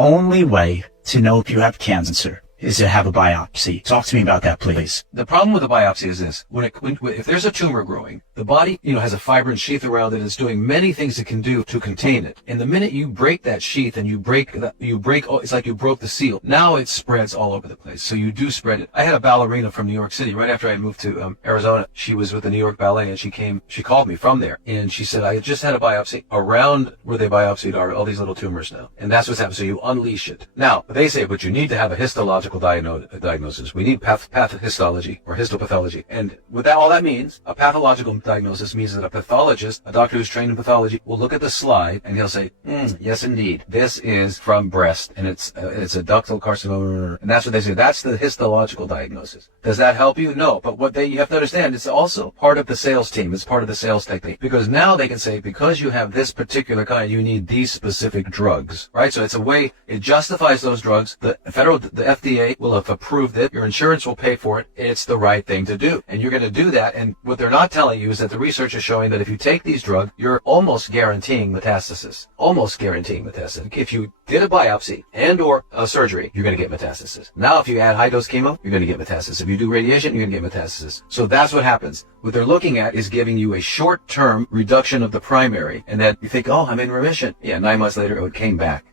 only way to know if you have cancer is to have a biopsy. Talk to me about that, please. The problem with the biopsy is this: if there's a tumor growing, the body, has a fibrin sheath around it, and it's doing many things it can do to contain it. And the minute you break that sheath and it's like you broke the seal. Now it spreads all over the place. So you do spread it. I had a ballerina from New York City right after I moved to Arizona. She was with the New York Ballet, and she called me from there, and she said, I just had a biopsy. Around where they biopsied are all these little tumors now, and that's what's happening. So you unleash it. Now they say, but you need to have a histological diagnosis. We need pathology or histopathology. And what all that means, a pathological diagnosis means that a pathologist, a doctor who's trained in pathology, will look at the slide and he'll say, yes, indeed, this is from breast, and it's a ductal carcinoma. And that's what they say. That's the histological diagnosis. Does that help you? No. But you have to understand, it's also part of the sales team. It's part of the sales technique. Because now they can say, because you have this particular kind, you need these specific drugs, right? So it's a way, it justifies those drugs. The FDA will have approved it. Your insurance will pay for it. It's the right thing to do. And you're going to do that. And what they're not telling you is that the research is showing that if you take these drugs, you're almost guaranteeing metastasis. Almost guaranteeing metastasis. If you did a biopsy and or a surgery, you're going to get metastasis. Now, if you add high-dose chemo, you're going to get metastasis. If you do radiation, you're going to get metastasis. So that's what happens. What they're looking at is giving you a short-term reduction of the primary, and that you think, oh, I'm in remission. Yeah, 9 months later, it came back.